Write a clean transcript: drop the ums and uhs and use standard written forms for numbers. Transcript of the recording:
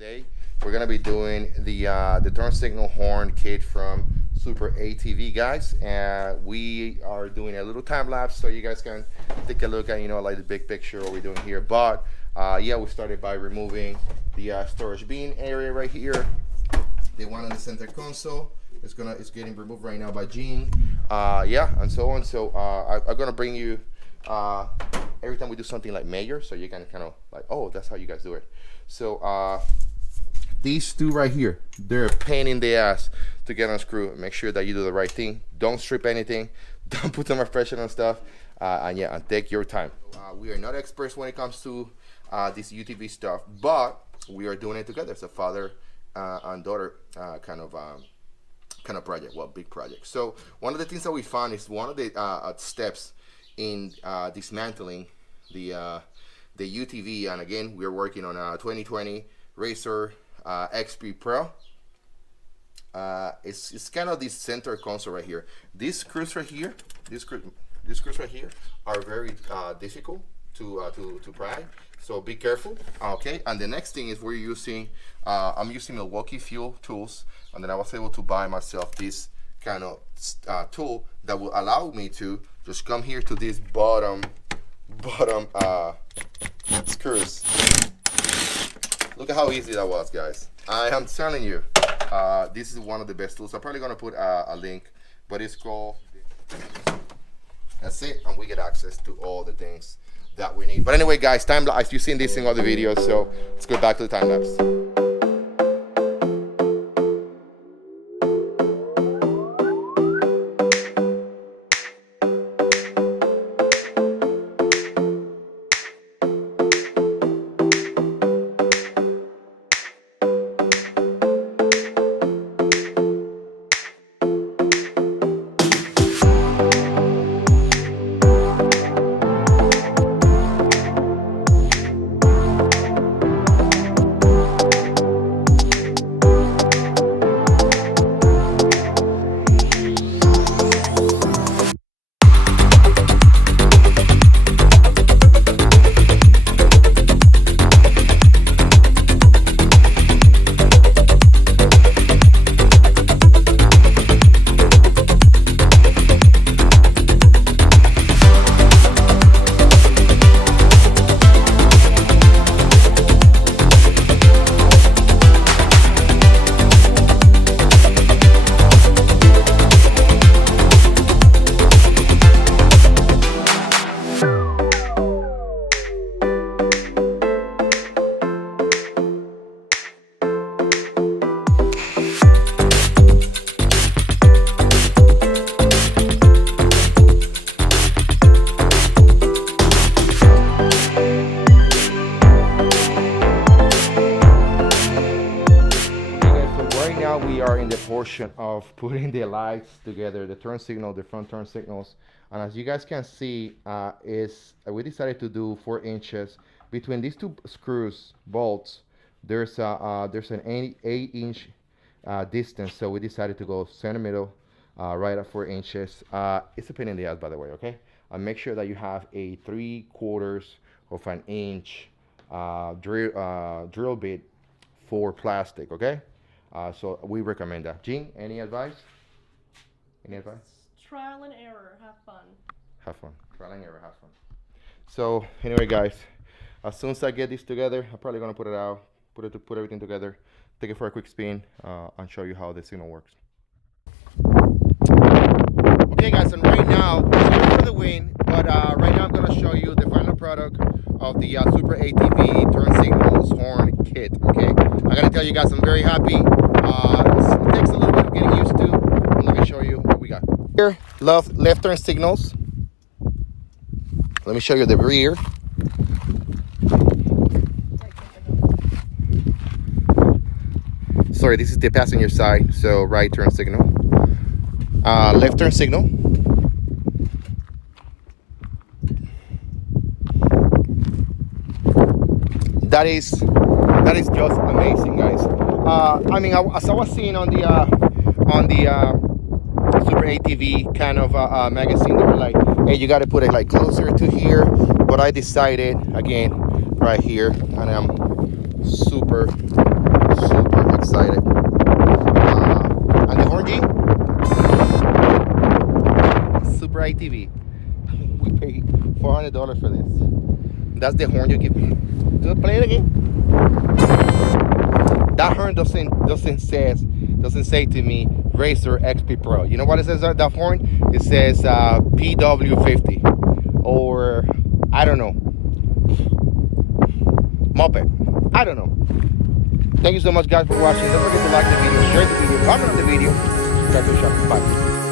Today we're gonna be doing the turn signal horn kit from Super ATV, guys, and we are doing a little time lapse so you guys can take a look at like the big picture what we're doing here. But yeah, we started by removing the storage bin area right here. The one on the center console is getting removed right now by Gene. Yeah, and so on. So I'm gonna bring you every time we do something like major, so you can kind of like, oh, that's how you guys do it. So these two right here, they're a pain in the ass to get unscrewed. Make sure that you do the right thing. Don't strip anything. Don't put too much pressure on stuff. And yeah, and take your time. We are not experts when it comes to this UTV stuff, but we are doing it together. It's a father and daughter kind of project. Well, big project. So one of the things that we found is one of the steps in dismantling the UTV. And again, we're working on a 2020 RZR XP Pro. It's kind of this center console right here. These screws right here, these screws right here are very difficult to pry. So be careful, okay? And the next thing is we're using, I'm using Milwaukee Fuel tools, and then I was able to buy myself this kind of tool that will allow me to just come here to this bottom screws. Look at how easy that was, guys. I am telling you, this is one of the best tools. I'm probably gonna put a link, but it's called, that's it, and we get access to all the things that we need. But anyway, guys, time lapse. You've seen this in other videos, so let's go back to the time lapse. We are in the portion of putting the lights together, the turn signal, the front turn signals, and as you guys can see, we decided to do 4 inches between these two screws bolts. There's an 8-inch distance, so we decided to go center middle, right at 4 inches. It's a pain in the ass, by the way, okay? And make sure that you have a 3/4 of an inch drill bit for plastic, okay? So we recommend that. Jean, any advice? Any advice? Trial and error. Have fun. Have fun. Trial and error. Have fun. So anyway, guys, as soon as I get this together, I'm probably gonna put it out, put everything together, take it for a quick spin, and show you how the signal works. Okay, guys, and right now, sorry for the wind, but right now I'm gonna show you the final product of the Super ATV turn signals horn kit. Okay, I gotta tell you guys, I'm very happy. It takes a little bit of getting used to, but let me show you what we got here. Left turn signals. Let me show you the rear. Sorry, this is the passenger side, so right turn signal. Left turn signal. That is just amazing, guys. I mean, as I was seeing on the Super ATV kind of magazine, they were like, hey, you got to put it like closer to here, but I decided again right here, and I'm super super excited. And the horn G, super ATV. We paid $400 for this. That's the horn you give me. Do play it again. That horn doesn't say to me RZR XP Pro. You know what it says on that horn? It says PW50 or I don't know, moped. I don't know. Thank you so much, guys, for watching. Don't forget to like the video, share the video, comment on the video, subscribe to the channel. Bye.